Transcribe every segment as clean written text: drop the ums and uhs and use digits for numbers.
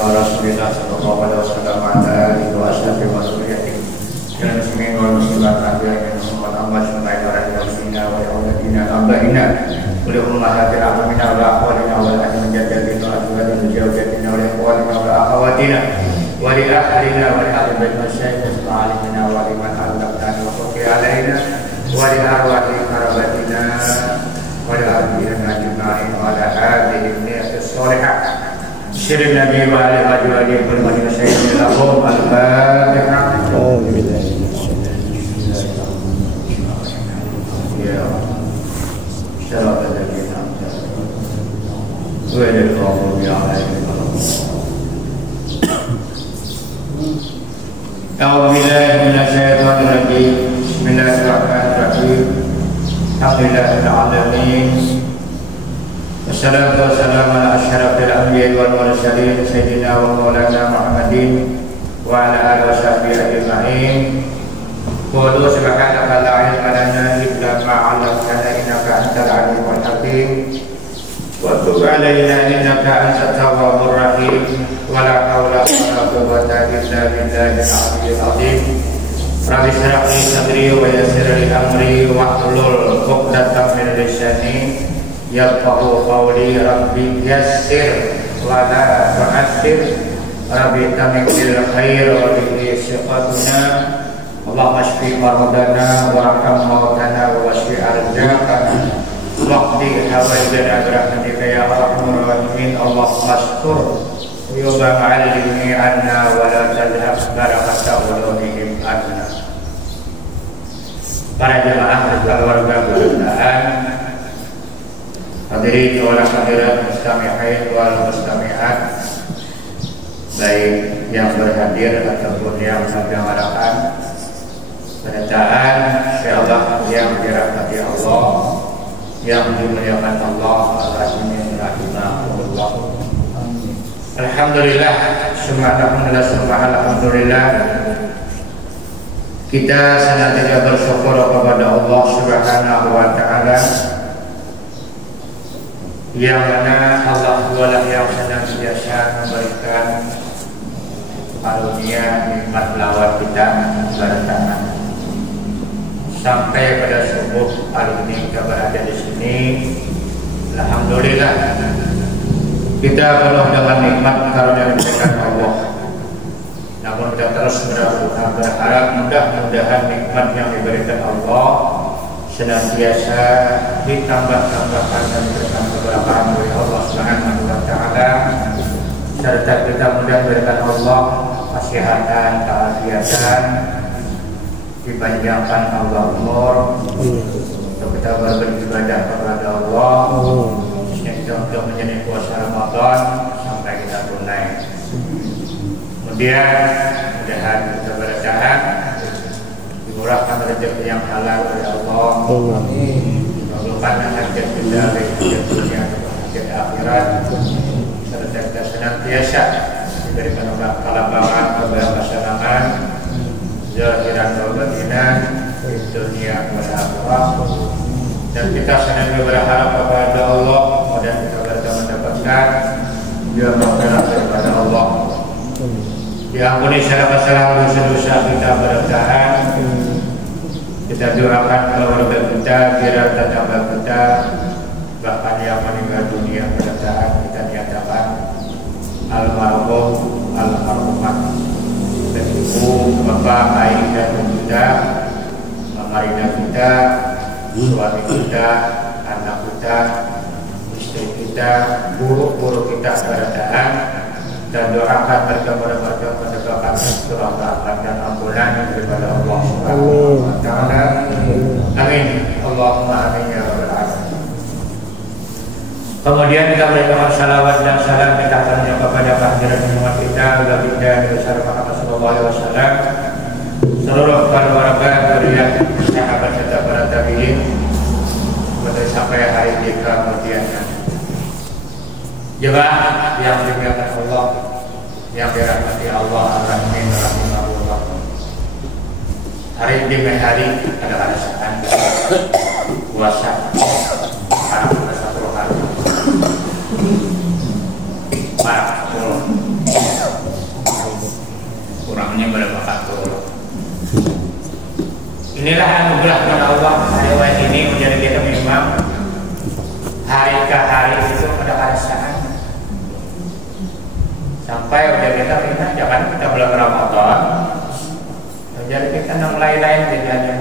Rasulillah sallallahu alaihi wasallam ala alihi wa ashabihi wa dzurriyyatihi ya muslimin wal muslimat yang Muhammad sallallahu alaihi wa auladina ambaina wa li ummahatil alamin wa akhwalina wa la tajaddu azwajina zawjatina wa ikhwanina wa akhawatina wa li ahlina wa li ahli bait masyayikh wa alimina wa liman alaqana wa qi alaina wa li arwahi karabatina wa li abdina ajma'in wa ala hadhihi niyatis salihah Syirin Nabi wa alihi wa alihi wa alihi wa sayyidina lahum al-Fatihah. Ya. Shalawat alaihi wa A'udzu billahi minasyaitonir rajim. Bismillahirrahmanirrahim. Alhamdulillahil alamin. Wassalatu wassalamu ala asyrafil anbiya'i wal mursalin sayyidina wa maulana Muhammadin wa ala alihi wa sahbihi ajma'in. Qul subhanaka la ilma lana illa ma 'allamtana innaka antal alimul hakim. Wa tub 'alaina innaka antat tawwabur rahim. Wa la haula wa la quwwata illa billahil 'aliyyil 'azim. Rabbi shrah li sadri wa yassir li amri wa hlul 'uqdatam min lisani yafqahu qawli. Rabbi yassir wa la tu'assir. Rabbi tamikil khair wa bihi siqatuna. Allahumma shfi maradana wa arham mautana wa washfi arzaqana waqdi hawaijana birahmatika ya arhamar rahimin. Allahumma shkur yuba ma'allimni anna wa la tadhab barakata ulumihim anna. Para jemaah keluarga berdoaan, hadirin wal hadirat mustami'in wal mustami'at, baik yang berhadir ataupun yang mendengarkan bacaan insyaallah yang dirahmati Allah, yang dimuliakan Allah, rahimahullah. Alhamdulillah, alhamdulillah. Kita senantiasa bersyukur kepada Allah Subhanahu wa taala, yang mana Allah lah yang senantiasa memberikan karunia nikmat lawat kita berdatangan sampai pada subuh hari ini kita berada di sini. Alhamdulillah, kita penuh dengan nikmat karunia diberikan Allah. Namun kita terus berharap mudah-mudahan nikmat yang diberikan Allah senantiasa ditambah-tambahkan dan diberikan keberkahan oleh Allah Subhanahu wa taala, serta kita mudah diberikan Allah kesehatan, keafiatan, dipanjangkan Allah umur untuk kita beribadah kepada Allah, untuk menjadi puasa Ramadan sampai kita tunai. Kemudian mudah-mudahan kita bertahan dimurahkan rezeki yang halal oleh Allah, dikabulkan hajat kita dari hajat dunia dan hajat akhirat, serta kita senantiasa diberikan kelapangan, keberkasanaan, zahiran wa batinan di dunia wal akhirah. Dan kita senantiasa berharap kepada Allah, mudah kita mendapatkan dia maghfirah daripada Allah, diampuni segala kesalahan dosa-dosa kita bertahan. Kita doakan keluarga kita, kira tetangga kita, bahkan yang meninggal dunia bertahan, kita nyatakan almarhum, almarhumah, dan ibu, bapak, ayah dan kita, Marina kita, suami kita, anak kita, istri kita, guru-guru kita bertahan. Dan doakan mereka mendapatkan surah rahmat dan ampunan daripada Allah Subhanahu wa taala. Amin. Allahumma amin ya rabbal alamin. Kemudian kita berikan salawat dan salam kita kepada kehadiran umat kita, baginda besar Muhammad sallallahu alaihi wasallam, seluruh keluarga, zuriat, sahabat serta para tabi'in sampai hari kemudian. Jemaah yang dimuliakan Allah, yang dirahmati Allah, ar-Rahmin rahimahullah. Hari demi hari adalah saat puasa satu hari. Maaf,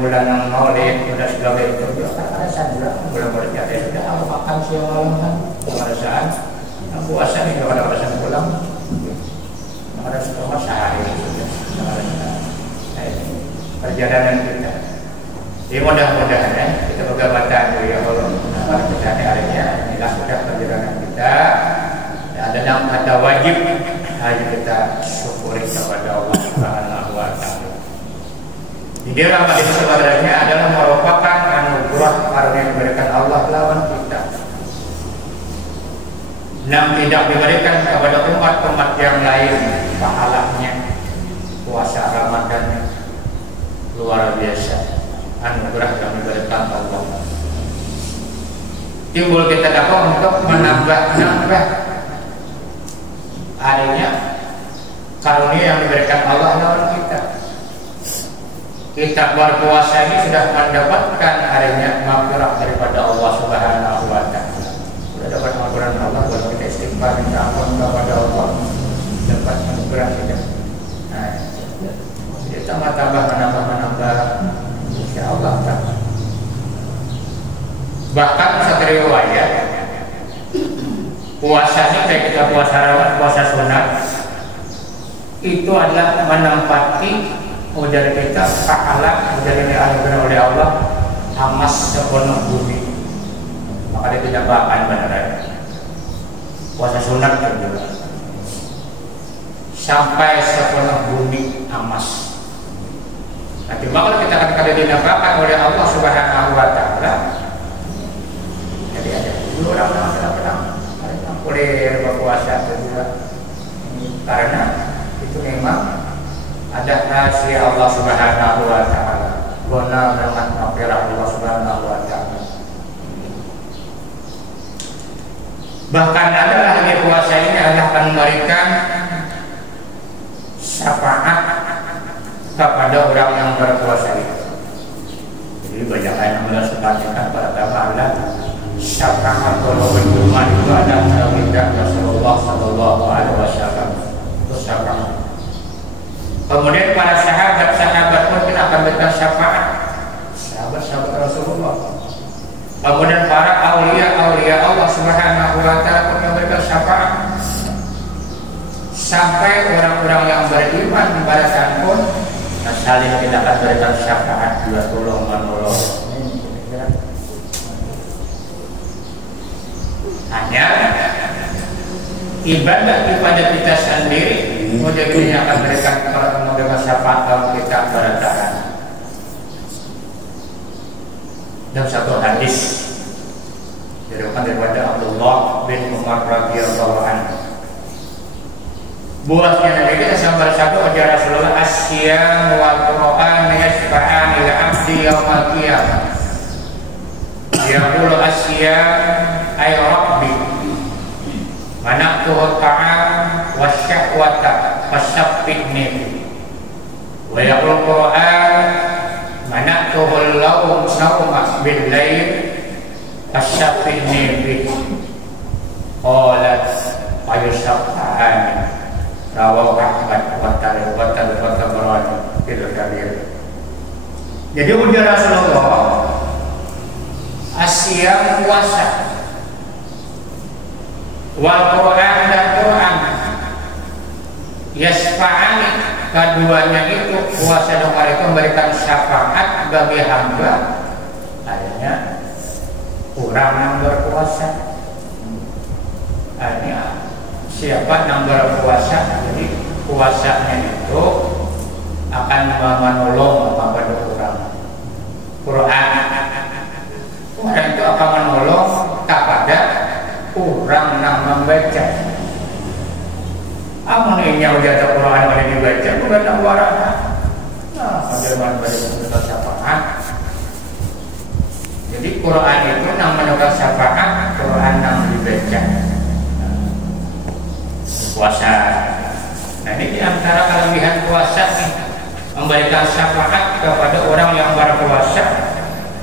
bulan Maulid, sudah sebagai itu juga alasan juga bulan Maulid ya sudah aku makan siang malam kan pemeriksaan puasa ini kalau ada alasan pulang ada setengah sehari sudah perjalanan kita. Jadi mudah-mudahan ya kita bergabatan ya Allah perjalanan harinya inilah sudah perjalanan kita. Ada wajib harus kita syukuri kepada Allah Subhanahu wa taala. Jadi Ramadan itu sebenarnya adalah merupakan anugerah karunia yang diberikan Allah lawan kita. Yang tidak diberikan kepada umat-umat yang lain pahalanya puasa Ramadan luar biasa anugerah yang diberikan Allah. Timbul kita dapat untuk menambah adanya karunia yang diberikan Allah lawan kita. Kita berpuasa ini sudah mendapatkan adanya maghfirah daripada Allah Subhanahu wa taala. Sudah dapat maghfirah Allah kalau kita istighfar minta ampun kepada Allah, dapat maghfirah kita. Nah, kita tambah menambah insyaallah. Bahkan satu riwayat puasanya kayak kita puasa sunat itu adalah menempati ujar kita pahala ujar yang dianugerahkan oleh Allah amas sepenuh bumi. Maka dia tidak bahkan beneran puasa sunat juga sampai sepenuh bumi amas. Nah cuma kalau kita akan dinamakan oleh Allah Subhanahu wa taala, jadi ada dua orang boleh berpuasa juga karena itu memang ada rahasia Allah Subhanahu wa taala. Guna dengan maghfirah Allah Subhanahu wa taala. Bahkan adalah lagi puasa ini adalah akan memberikan syafaat kepada orang yang berpuasa itu. Jadi banyak yang melaksanakan pada Allah syafaat kalau berjumlah itu ada sabda Rasulullah Sallallahu Alaihi Wasallam itu syafaat. Kemudian para sahabat pun kita akan berikan syafaat, sahabat Rasulullah. Kemudian para aulia Allah Subhanahu wa taala pun memberikan syafaat. Sampai orang-orang yang beriman balasan pun saling kita akan berikan syafaat juga tolong menolong. Hanya ibadah kepada kita sendiri mungkin akan memberikan syafaat kalau kita bertahan. Dalam satu hadis daripada Abdullah bin Umar radhiyallahu anhu, buatnya Nabi kita sampai satu ajar Rasulullah asyam wal Quran yashfa'an ila abdi yaumal qiyamah. Yaqulu asyam ay rabbi manaqtuhu ta'am wasyahwata fasaffihni wa yaqulu Quran manaqtuhu nawma bil lail fasaffihni bi qalat fayusaffa'ani rawahu Ahmad wa Tabarani fil Kabir. Jadi ujar Rasulullah asyam puasa wal Quran dan Quran yasfa'ani, keduanya itu puasa dan Quran itu memberikan syafaat bagi hamba adanya orang yang berpuasa. Artinya siapa yang berpuasa, jadi puasanya itu akan menolong kepada orang. Quran itu akan menolong kepada orang yang membaca. Amun ini yang udah Quran boleh dibaca, bukan warna. Nah, bagaimana berikan syafaat? Jadi Quran itu yang menolong syafaat, Quran yang dibaca. Puasa. Nah ini diantara kelebihan puasa nih, memberikan syafaat kepada orang yang berpuasa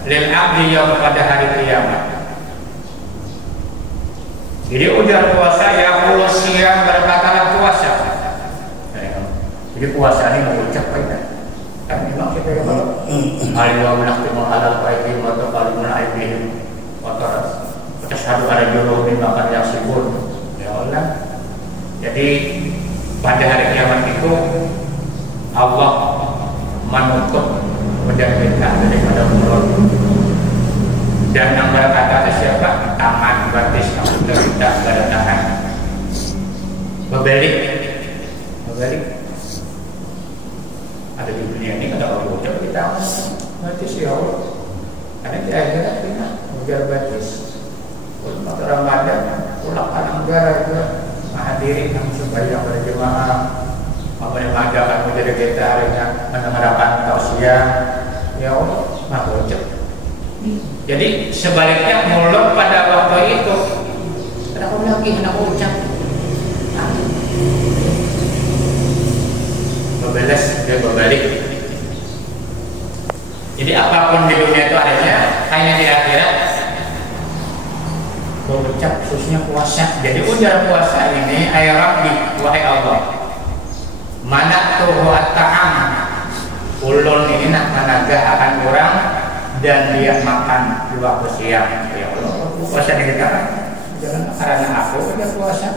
lil abdi yang pada hari kiamat. Jadi ujar puasa ya Allah siang berkatalah puasa. Jadi puasa ini mengucap kan memang kita hal wa naqtimu ala qaidihim wa taqalimuna aydihim wa tashhadu arjuluhum bima kanu yaksibun. Ya Allah. Jadi pada hari kiamat itu Allah menutup wajah kita daripada mulut. Dan yang berkata siapa? Tangan, batis, kita gak ada tangan. Berbalik. Ada di dunia ini kata Allah ucap kita batis ya Allah. Karena di akhirat kita ujar batis. Untuk orang badan, pulang kanan negara juga menghadiri supaya yang berjemaah mengadakan menjadi kita mendengarkan tausiah. Ya Allah, maka ucap. Jadi sebaliknya mulut pada waktu itu kenapa lagi hendak ucap berbelas dia berbalik. Jadi apapun di dunia itu adanya hanya di akhirat berucap khususnya puasa. Jadi ujar puasa ini ay Rabbi wahai Allah mana tuhu at-ta'am ulun ini nak menagah akan orang dan dia makan di waktu siang. Ya Allah, puasa di kita jangan karena aku aja puasa.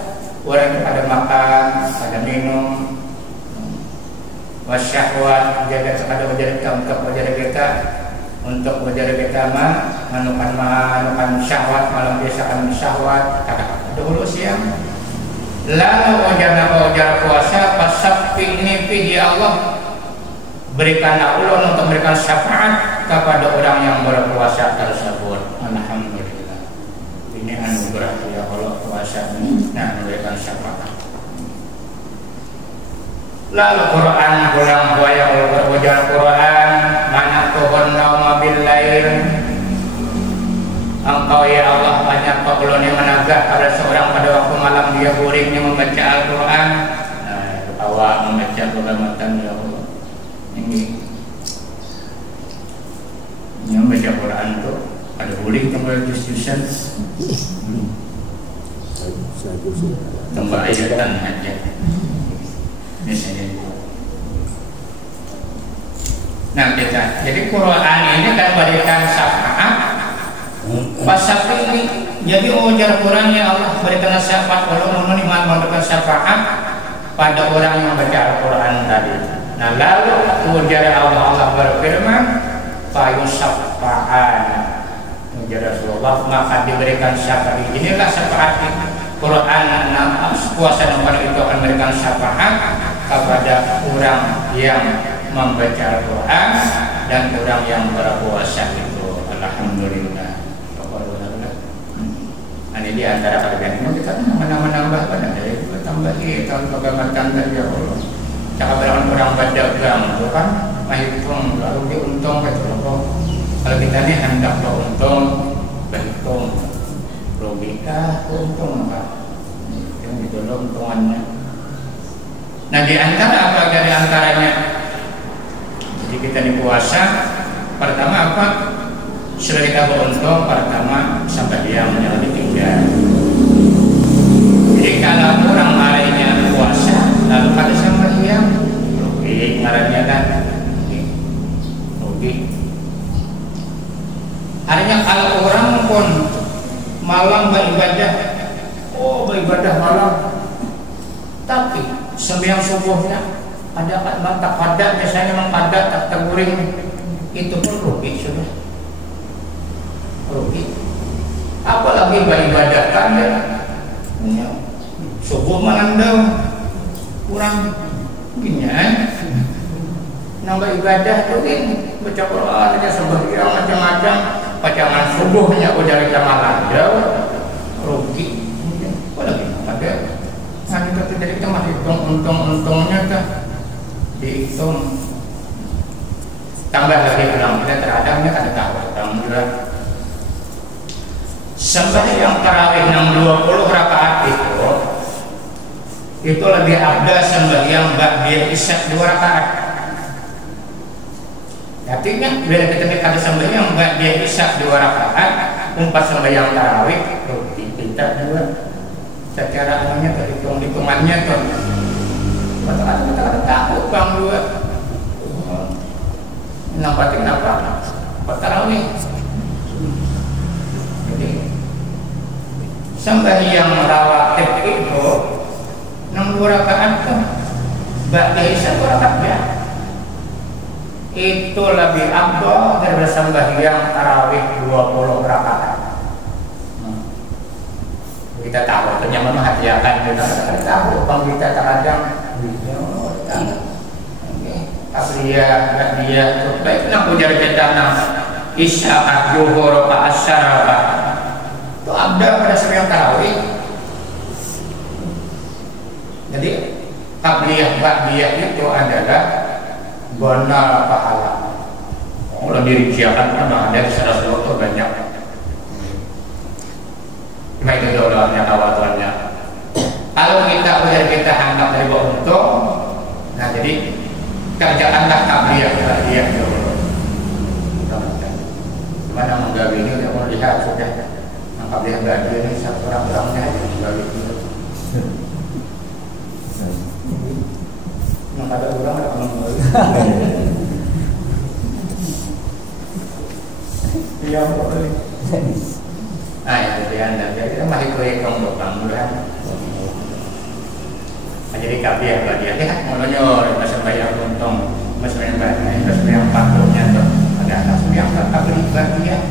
Orang itu pada makan, pada minum, wasyahwat jaga sekadar menjadi untuk menjadi kita untuk menjadi kita manukan syahwat malam biasakan syahwat kata dahulu siang. Lalu ujar puasa pasapti ini fihi Allah berikanlah ulun untuk memberikan syafaat kepada orang yang berpuasa tersebut. Alhamdulillah. Ini anugerah ya Allah puasa ini. Nah, memberikan syafaat. Lalu Quran pulang buaya ujar Quran mana tuhun nauma bil lail. Engkau ya Allah banyak ulun yang menagah pada seorang pada waktu malam dia guringnya membaca Al-Quran. Nah, awak membaca Quran ya Allah. Yang baca Quran itu ada boleh tambah jus-jusan tambah ayatan aja misalnya. Nah kita jadi Quran ini kan berikan syafaat pasal ini. Jadi ujar Quran ya Allah berikan syafaat walau menerima memberikan syafaat pada orang yang baca Al-Quran tadi. Nah lalu ujar Allah berfirman fayusafa'an ujar Rasulullah maka diberikan syafaat. Inilah syafaat Quran puasa pada itu akan memberikan syafaat kepada orang yang membaca Al-Quran dan orang yang berpuasa itu. Alhamdulillah. Ini di antara kalian ini kita menambah pada dari tambah tahun kegamatan dari Allah. Cakap orang berdagang itu kan menghitung lalu diuntung betul loh. Kalau kita ini hendak untung berhitung logika untung apa yang itu loh untungannya. Nah di antara apa dari antaranya jadi kita di puasa pertama apa sudah kita beruntung pertama sampai dia menjalani tinggal. Jadi kalau orang harinya puasa lalu pada sampai dia rugi ngarannya kan rugi. Harinya kalau orang pun malam beribadah beribadah malam tapi sembahyang subuhnya ada tak padat biasanya memang padat tak terguring itu pun rugi sudah. Rugi. Apalagi beribadah kan ya. Subuh menandau kurang gini nambah ibadah tuh ini baca Quran aja sembahyang macam-macam bacaan subuhnya udah kita malandau rugi. Apalagi ada kan itu tidak kita masih untung-untungnya kan dihitung tambah lagi alhamdulillah terhadapnya kan tahu alhamdulillah. Sembahyang tarawih 20 rakaat itu lebih abdah sembahyang ba'diyah isya 2 rakaat. Artinya bila kita ada sembahyang ba'diyah isya 2 rakaat, umpat sembahyang tarawih kita dua. Secara namanya hitungannya tuh. Kata-kata takut bang dua. Nampak kenapa? Tarawih. Jadi sembahyang rawatib itu 6 rakaat tuh, ba'da isya 2 rakaat. Itu lebih afdal daripada sembahyang tarawih 20 rakaat. Kita tahu ternyata menghadiahkan kita tahu bang kita terkadang dia baik nak ujar kita nang isya zuhur fa asyara itu ada pada sembahyang tarawih. Jadi qabliyah ba'diyah itu adalah benar pahala. Kalau dirinciakan kan ada di salah satu banyak. Cuma itu dolarnya kawatannya. Kalau kita udah kita anggap dari bawah untung, nah jadi kerjakanlah qabliyah ba'diyah dulu. Gimana menggawi ini udah mau lihat sudah. Qabliyah ba'diyah ini satu orang-orangnya aja menggawi itu. Yang ada orang ada menggawi. Iya boleh. Itu dia anda. Jadi kita masih hitung dokang mudah. Jadi qabliyah ba'diyah lihat mulanya masa bayar untung, masa yang banyak, masa yang patutnya tuh ada anak yang qabliyah ba'diyah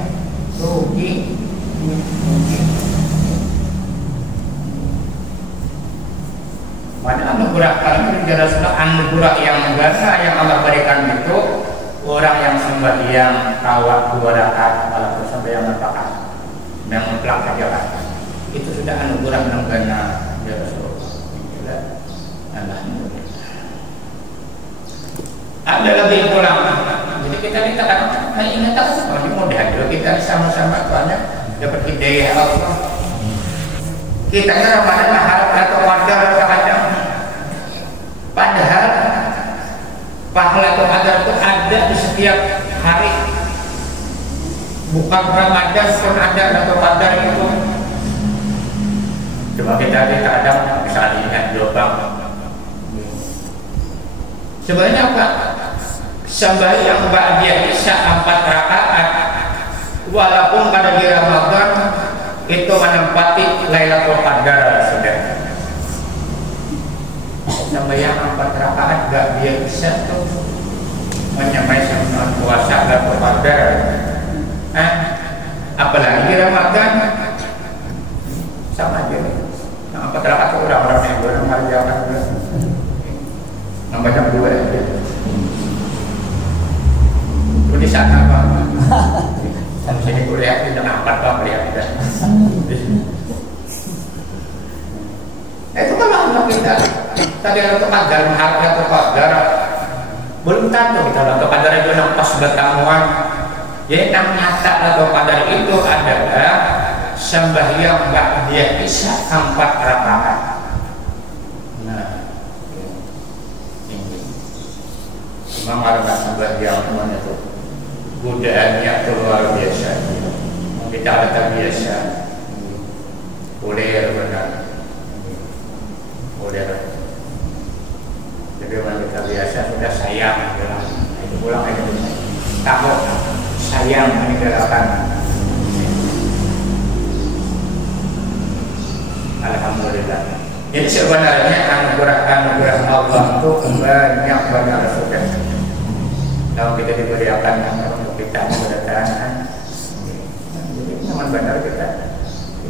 rugi. Mana anugerah kalian dari Rasulullah, anugerah yang negara yang Allah berikan itu orang yang sembahyang rawat 2 rakaat walaupun sembahyang 4 rakaat yang mutlak saja kan itu sudah anugerah negara dari Rasulullah. Alhamdulillah. Ada lebih pulang. Jadi kita dikatakan, ini tak seperti mudah dulu kita sama-sama tuanya dapat hidayah Allah. Kita kan Ramadan harap atau qadar kadang. Padahal pahala atau qadar itu ada di setiap hari. Bukan Ramadan pun ada atau qadar itu. Coba kita kadang bisa ingat lubang. Sebenarnya apa? Sembahyang ba'diyah isya 4 rakaat walaupun pada di Ramadan itu menempati Lailatul Qadar sudah. Sembahyang 4 rakaat ba'diyah isya itu menyamai sama puasa Lailatul Qadar. Apalagi di Ramadan sama aja. 4 rakaat itu orang-orang yang mengerjakan macam 2 aja. Terus di sana apa? Di sini kuliah di tengah 4 bang lihat kita. Itu kan anak kita. Tadi ada qadar harga atau qadar. Belum tentu kita atau qadar itu yang pas bertamuan. Jadi yang nyata atau qadar itu adalah sembahyang ba'diyah isya 4 rakaat. Memang ada sembahyang semuanya itu godaannya itu luar biasa. Kita ada terbiasa boleh benar boleh. Jadi kalau kita biasa sudah sayang itu pulang aja tahu sayang meninggalkan. Alhamdulillah. Jadi sebenarnya anugerah Allah itu banyak sudah. Kalau kita diberikan untuk kita berdatangan, jadi memang benar kita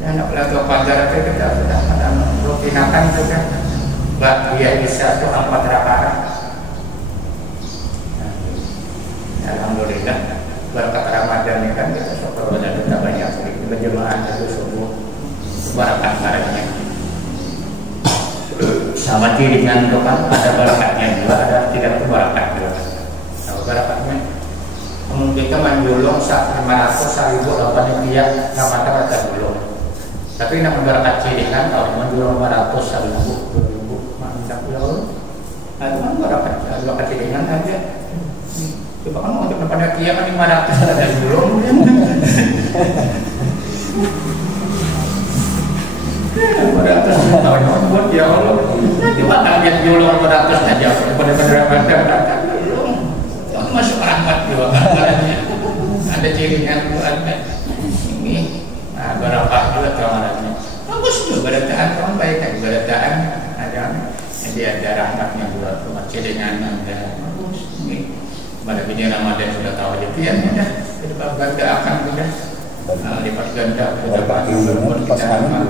anak pelajar pelajar kita sudah pada rutinakan sudah. Ba'diyah isya itu 4 rakaat. Alhamdulillah berkat Ramadan ini kan kita syukur pada kita banyak sedikit berjemaah itu subuh barakat-barakatnya. Sama dengan dokan ada barakatnya juga, ada tidak berakat juga. Kalau barakatnya kita menjulung 500 1000 lawan dia nggak ada dulu. Tapi nak berakat ciringan kalau menjulung 500 1000 2000 mantap ya Allah. Itu kan berakat ciringan aja. Coba kamu untuk pada dia kan 500 ada dulu. Buat ya Allah nanti bakal dia jual 400 aja benar-benar ada belum masuk rahmat juga ada cirinya ada ini barokah juga kamarannya bagus juga berataan orang baik kan berataan ada jadi ada anaknya juga rumah cirinya ada bagus ini pada bini Ramadan sudah tahu aja ya mudah kita ganda akan mudah lipat ganda kita pakai berbuat kita aman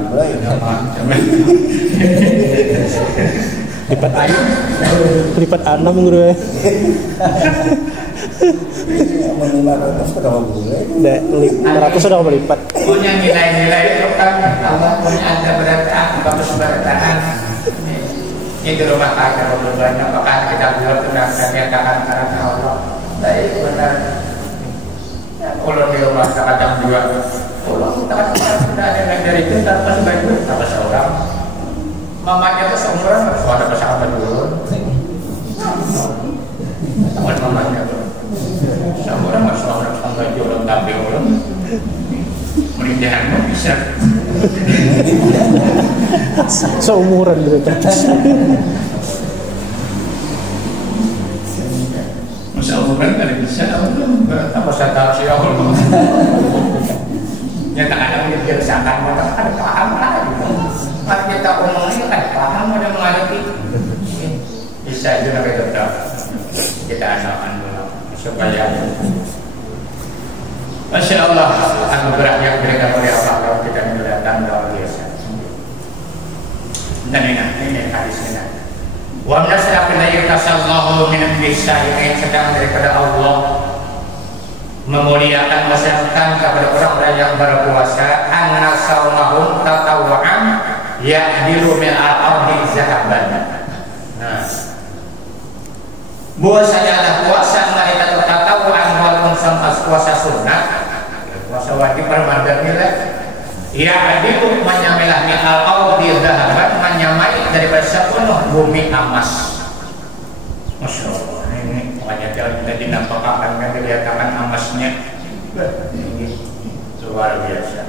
lipat 6 guru ya. Udah 500 sudah melipat. Punya nilai-nilai itu kan Allah punya ada berataan bagus berataan. Ini di rumah tangga banyak bahkan kita buat tentang kenyataan karena Allah. Baik benar. Kalau di rumah kadang juga Allah sudah ada yang dari itu tanpa sebaik tanpa seorang. Mamanya itu seumuran harus ada pesawat dulu. Teman mamanya tuh. Seumuran harus ada pesawat dulu tapi orang merindahan bisa. Seumuran gitu. Seumuran kali bisa. Apa saya tahu sih Allah. Ya tak ada mikir sangkan ada paham lah. Mari kita omongin kan paham ada menghadapi bisa juga kita kita asalkan dulu supaya Masya Allah anugerah yang diberikan oleh Allah kita mendatang luar biasa. Dan ini hadisnya. Wa min asrafil yatasallahu min bisa yang sedang daripada Allah memuliakan masyarakat kepada orang-orang yang berpuasa anna saumahum tatawwa'an ya'dilu min al-ardi zahaban. Nah, bahwasanya ada puasa mereka tatawwa'an walaupun sama puasa sunnah, puasa wajib bermadar nilai ya'dilu menyamilah min al-ardi zahaban menyamai daripada sepenuh bumi emas. Masya Allah. Makanya kita dinampakkan kan kelihatan emasnya ini luar biasa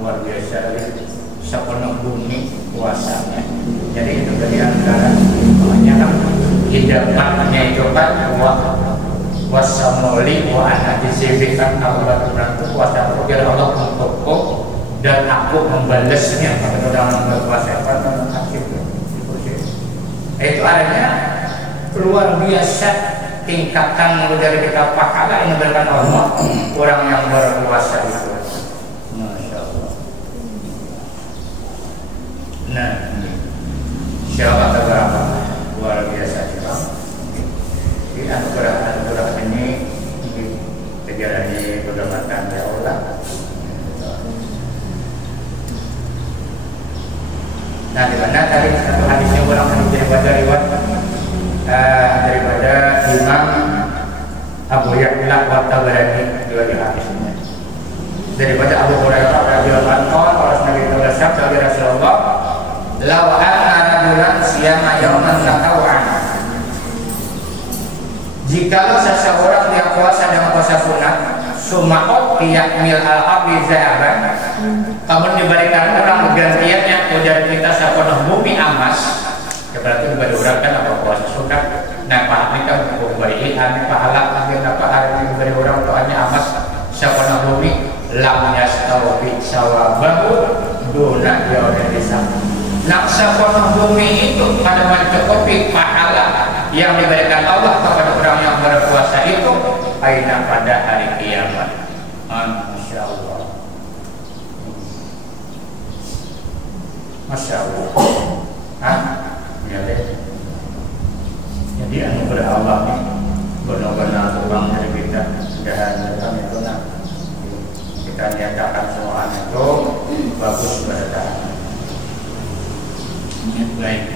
luar biasa sepenuh bumi puasanya. Jadi itu dari antara makanya kan hidupnya itu kan wasamoli wa anadisifikan Allah berarti puasa agar Allah untukku dan aku membalasnya pada dalam berpuasa pada akhir. Itu adanya luar biasa tingkatan dari kita pahala yang diberikan Allah orang yang berpuasa itu. Masya Allah. Nah, siapa berapa luar biasa juga. Di anugerah ini terjadi kehormatan ya Allah. Nah, di mana tadi satu hadisnya ulang daripada riwayat daripada Imam Abu Ya'la wa Tabarani dua hadisnya. Daripada Abu Hurairah radhiyallahu anhu kalau Nabi bersabda ya Rasulullah, "Law anna rajulan siyama yawman tatawwan." Jikalau seseorang yang puasa dengan puasa sunat, sumakot yakmil al-abdi zahaban, kamu diberikan orang gantiannya dari kita sepenuh bumi emas, berarti diberikan apa puasa sunat. Nah, pahala kita untuk berikan pahala kita apa hari diberi orang tuanya emas sepenuh bumi, lamnya setawabi sawabahu dona yaudisa. Nah, sepenuh bumi itu pada mencukupi pahala yang diberikan Allah kepada orang yang berpuasa itu aina pada hari kiamat. Masya Allah. Masya Allah. Ya deh. Jadi anugerah Allah nih benar-benar uang dari kita dan kami itu kita nyatakan semua itu bagus pada baik.